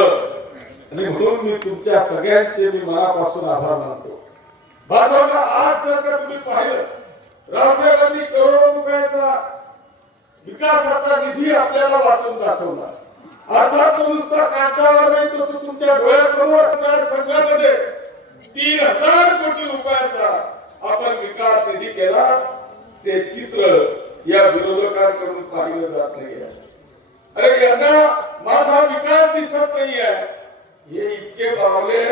आणि म्हणून मी तुमच्या सगळ्यांचे मी मनापासून आभार मानतो. बांधवांना आज जर का तुम्ही पाहिलं रावसाहेबांनी करोडो रुपयाचा विकासाचा निधी आपल्याला वाचून दाखवला. अर्थात तो नुसता कागदावर नाही तो तुमच्या डोळ्यासमोर संघामध्ये तीन हजार कोटी रुपयाचा आपण विकास निधी केला. ते चित्र या विरोधकांकडून पाहिलं जात नाही अरे यांना माझा दिसत नाहीये. हे इतके भावले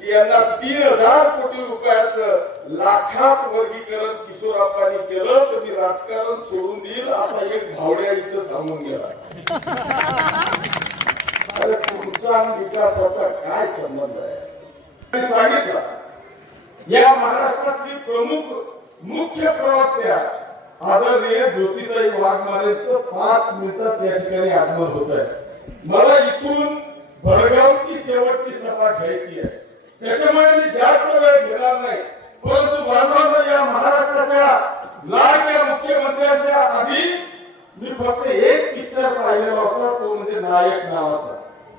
की यांना तीन हजार कोटी रुपयाचं लाखात वर्गीकरण किशोरप्पांनी केलं तर मी राजकारण सोडून देईल असा एक भावड्या इथं सांगून गेला. अरे तुमचा आणि विकासाचा काय संबंध आहे? सांगितलं. या महाराष्ट्रातली प्रमुख मुख्य प्रवक्त्या आदरणीय ज्योतिताई वाघमारेचं पाच मिनिटात या ठिकाणी आगमन होत आहे मला इथून भडगावची शेवटची सभा घ्यायची आहे. त्याच्यामुळे मी जास्त वेळ घेणार नाही. परंतु बांधवांना या महाराष्ट्राच्या लाडक्या मुख्यमंत्र्यांच्या आधी मी फक्त एक पिक्चर पाहिलेला होता तो म्हणजे नायक नावाचा.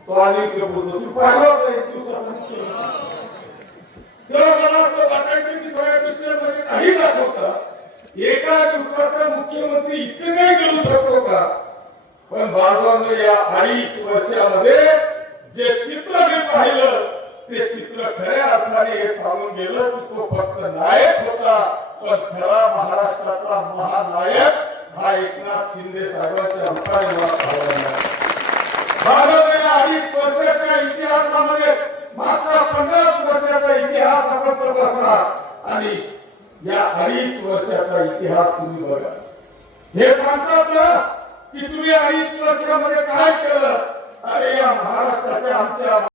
तो अनिल कपूरचा. तू पाहिला होता एक दिवसाचा मुख्यमंत्री तेव्हा मला असं वाटायचं की सगळ्या पिक्चरमध्ये काही दाखवता एका दिवसाचा मुख्यमंत्री इतकं काही करू शकतो का पण बाळगावनं या अडीच वर्षामध्ये जे चित्र मी पाहिलं ते चित्र खऱ्या अर्थाने हे सांगून गेलं की तो फक्त नायक होता पण खरा महाराष्ट्राचा महानायक हा एकनाथ शिंदे साहेबांच्या रूपाने मला पाहायला मिळाला. भारत या अडीच वर्षाच्या इतिहासामध्ये मागचा पन्नास वर्षाचा इतिहास आपण तपासला आणि या अडीच वर्षाचा इतिहास तुम्ही बघा. हे सांगतात ना की तुम्ही अडीच वर्षामध्ये काय केलं? अरे या महाराष्ट्राच्या आमच्या